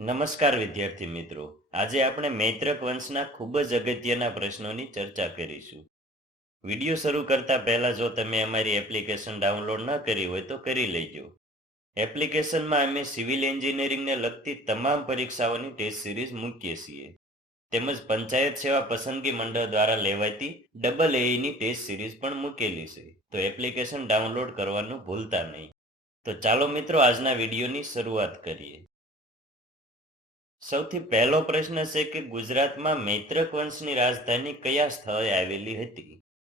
નમસ્કાર વિદ્યાર્થી મિત્રો. આજે આપણે મૈત્રક વંશના ખૂબ જ અગત્યના પ્રશ્નોની ચર્ચા કરીશું. વિડિયો શરૂ કરતા પહેલા જો તમે અમારી એપ્લિકેશન ડાઉનલોડ ન કરી હોય તો કરી લેજો. એપ્લિકેશનમાં અમે સિવિલ એન્જિનિયરિંગને લગતી તમામ પરીક્ષાઓની ટેસ્ટ સિરીઝ મૂકીએ છીએ. તેમજ પંચાયત સેવા પસંદગી મંડળ દ્વારા લેવાતી ડબલ એની ટેસ્ટ સિરીઝ પણ મૂકેલી છે. તો એપ્લિકેશન ડાઉનલોડ કરવાનું ભૂલતા નહીં. તો ચાલો મિત્રો આજના વિડિયોની શરૂઆત કરીએ. સૌથી પહેલો પ્રશ્ન છે કે ગુજરાતમાં મૈત્રક વંશની રાજધાની કયા સ્થળે આવેલી હતી?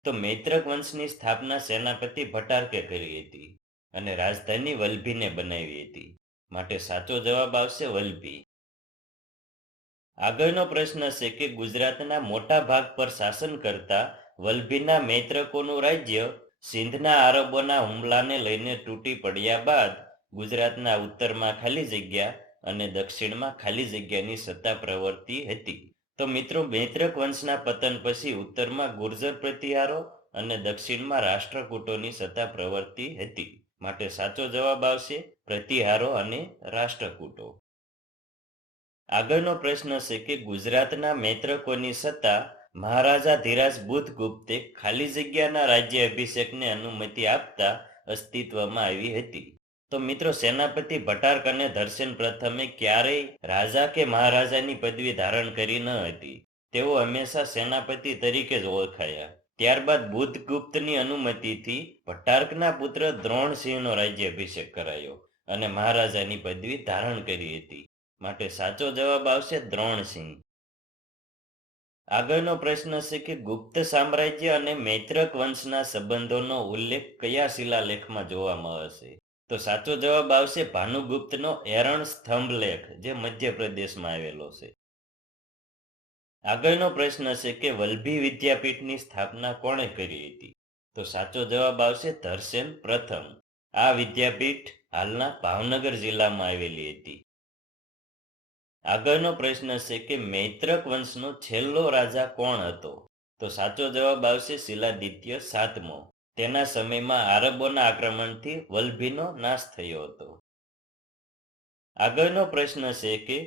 તો મૈત્રક વંશની સ્થાપના સેનાપતિ ભટ્ટારકે કરી હતી અને રાજધાની વલભીને બનાવી હતી. માટે સાચો જવાબ આવશે વલભી. આગળનો પ્રશ્ન છે કે ગુજરાતના મોટા ભાગ પર શાસન કરતા વલભીના મૈત્રકોનું રાજ્ય સિંધના આરબોના હુમલાને લઈને તૂટી પડ્યા બાદ ગુજરાતના ઉત્તરમાં ખાલી જગ્યા અને દક્ષિણમાં ખાલી જગ્યાની સત્તા પ્રવર્તી હતી. તો મિત્રો મૈત્રક વંશના પતન પછી ઉત્તરમાં ગુર્જર પ્રતિહારો અને દક્ષિણમાં રાષ્ટ્રકૂટોની સત્તા પ્રવર્તી હતી. માટે સાચો જવાબ આવશે પ્રતિહારો અને રાષ્ટ્રકૂટો. આગળનો પ્રશ્ન છે કે ગુજરાતના મૈત્રકોની સત્તા મહારાજા ધીરાજ બુદ્ધગુપ્તે ખાલી જગ્યાના રાજ્ય અભિષેકને અનુમતિ આપતા અસ્તિત્વમાં આવી હતી. તો મિત્રો સેનાપતિ ભટ્ટારક અને ધર્ષણ પ્રથમે ક્યારેય રાજા કે મહારાજાની પદવી ધારણ કરી ન હતી. તેઓ હંમેશા સેનાપતિ તરીકે જ ઓળખાયા. ત્યારબાદ બુદ્ધગુપ્તની અનુમતિથી ભટ્ટારકના પુત્ર દ્રોણસિંહનો રાજ્ય અભિષેક કરાયો અને મહારાજાની પદવી ધારણ કરી હતી. માટે સાચો જવાબ આવશે દ્રોણસિંહ. આગળનો પ્રશ્ન છે કે ગુપ્ત સામ્રાજ્ય અને મૈત્રક વંશના સંબંધોનો ઉલ્લેખ કયા શિલાલેખમાં જોવા મળશે? તો સાચો જવાબ આવશે ભાનુગુપ્તનો એરણ સ્તંભ લેખ, જે મધ્યપ્રદેશમાં આવેલો છે. આગળનો પ્રશ્ન છે કે વલભી વિદ્યાપીઠની સ્થાપના કોણે કરી હતી? તો સાચો જવાબ આવશે ધર્ષણ પ્રથમ. આ વિદ્યાપીઠ હાલના ભાવનગર જિલ્લામાં આવેલી હતી. આગળનો પ્રશ્ન છે કે મૈત્રક વંશનો છેલ્લો રાજા કોણ હતો? તો સાચો જવાબ આવશે શિલાદિત્ય સાતમો. તેના સમયમાં આરબોના આક્રમણથી વલભીનો નાશ થયો હતો. આગળનો પ્રશ્ન છે કે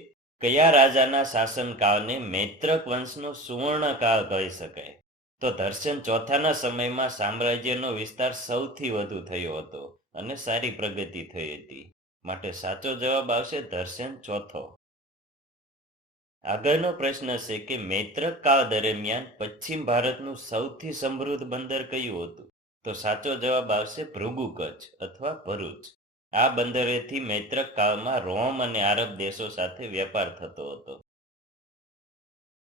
કયા રાજાના શાસનકાળને મૈત્રક વંશનો સુવર્ણકાળ કહી શકાય? તો ધર્ષણ ચોથાના સમયમાં સામ્રાજ્યનો વિસ્તાર સૌથી વધુ થયો હતો અને સારી પ્રગતિ થઈ હતી. માટે સાચો જવાબ આવશે ધર્ષણ ચોથો. આગળનો પ્રશ્ન છે કે મૈત્રક કાળ દરમિયાન પશ્ચિમ ભારતનું સૌથી સમૃદ્ધ બંદર કયું હતું? તો સાચો જવાબ આવશે ભૃગુ કચ્છ અથવા ભરૂચ. આ બંદરેથી મૈત્રક કાળમાં રોમ અને આરબ દેશો સાથે વેપાર થતો હતો.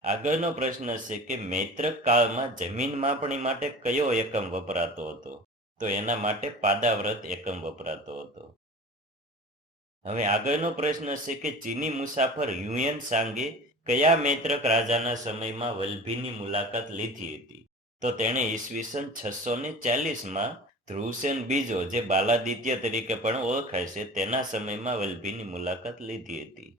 આગળનો પ્રશ્ન છે કે મૈત્રક કાળમાં જમીન માપણી માટે કયો એકમ વપરાતો હતો? તો એના માટે પાદાવ્રત એકમ વપરાતો હતો. હવે આગળનો પ્રશ્ન છે કે ચીની મુસાફર હ્યુએન સાંગે કયા મૈત્રક રાજાના સમયમાં વલભીની મુલાકાત લીધી હતી? તો તેણે ઈસવીસન 640માં ધ્રુવસેન બીજો, જે બાલાદિત્ય તરીકે પણ ઓળખાય છે, તેના સમયમાં વલભીની મુલાકાત લીધી હતી.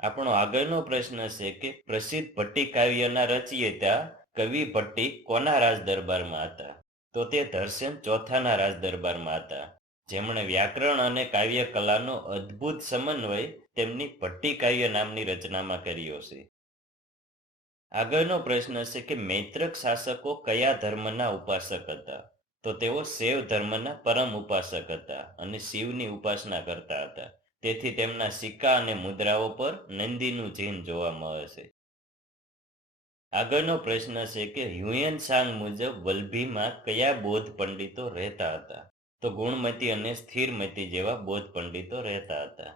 આપણો આગળનો પ્રશ્ન છે કે પ્રસિદ્ધ ભટ્ટી કાવ્યના રચયિતા કવિ ભટ્ટી કોના રાજ દરબારમાં હતા? તો તે ધર્ષણ ચોથાના રાજ દરબારમાં હતા, જેમણે વ્યાકરણ અને કાવ્ય કલાનો અદ્ભુત સમન્વય તેમની ભટ્ટી કાવ્ય નામની રચનામાં કર્યો છે. આગળનો પ્રશ્ન છે કે મૈત્રક શાસકો કયા ધર્મના ઉપાસક હતા? તો તેઓ શૈવ ધર્મના પરમ ઉપાસક હતા અને શિવની ઉપાસના કરતા હતા. તેથી તેમના સિક્કા અને મુદ્રાઓ પર નંદીનું ચિહ્ન જોવા મળે છે. આગળનો પ્રશ્ન છે કે હ્યુએન સાંગ મુજબ વલભીમાં કયા બૌદ્ધ પંડિતો રહેતા હતા? તો ગુણમતી અને સ્થિરમતી જેવા બૌદ્ધ પંડિતો રહેતા હતા.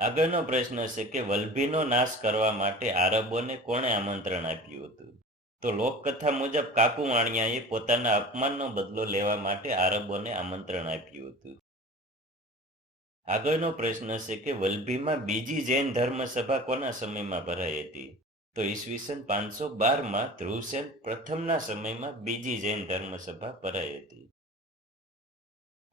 આગળનો પ્રશ્ન છે કે વલભીનો નાશ કરવા માટે આરબોને કોણે આમંત્રણ આપ્યું હતું? તો લોકકથા મુજબ કાકુ વાણિયાએ પોતાના અપમાનનો બદલો લેવા માટે આરબોને આમંત્રણ આપ્યું હતું. આગળનો પ્રશ્ન છે કે વલભીમાં બીજી જૈન ધર્મ સભા કોના સમયમાં ભરાઈ હતી? તો ઈસવીસન 512માં ધ્રુવસેન પ્રથમના સમયમાં બીજી જૈન ધર્મ સભા ભરાઈ હતી.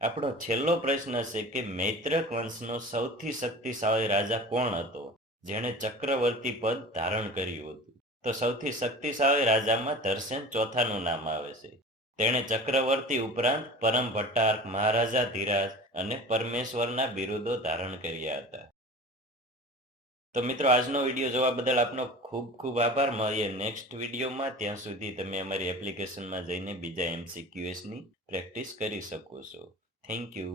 આપણો છેલ્લો પ્રશ્ન છે કે મૈત્રક વંશનો સૌથી શક્તિશાળી રાજા કોણ હતો, જેણે ચક્રવર્તી પદ ધારણ કર્યું હતું? તો સૌથી શક્તિશાળી રાજામાં ધર્ષણ ચોથાનું નામ આવે છે. તેણે ચક્રવર્તી ઉપરાંત પરમ ભટ્ટારક, મહારાજા ધીરાજ અને પરમેશ્વરના બિરુદો ધારણ કર્યા હતા. તો મિત્રો, આજનો વિડીયો જોવા બદલ આપનો ખૂબ ખૂબ આભાર. મળીએ નેક્સ્ટ વિડીયોમાં. ત્યાં સુધી તમે અમારી એપ્લિકેશનમાં જઈને બીજા MCQs ની પ્રેક્ટિસ કરી શકો છો. Thank you.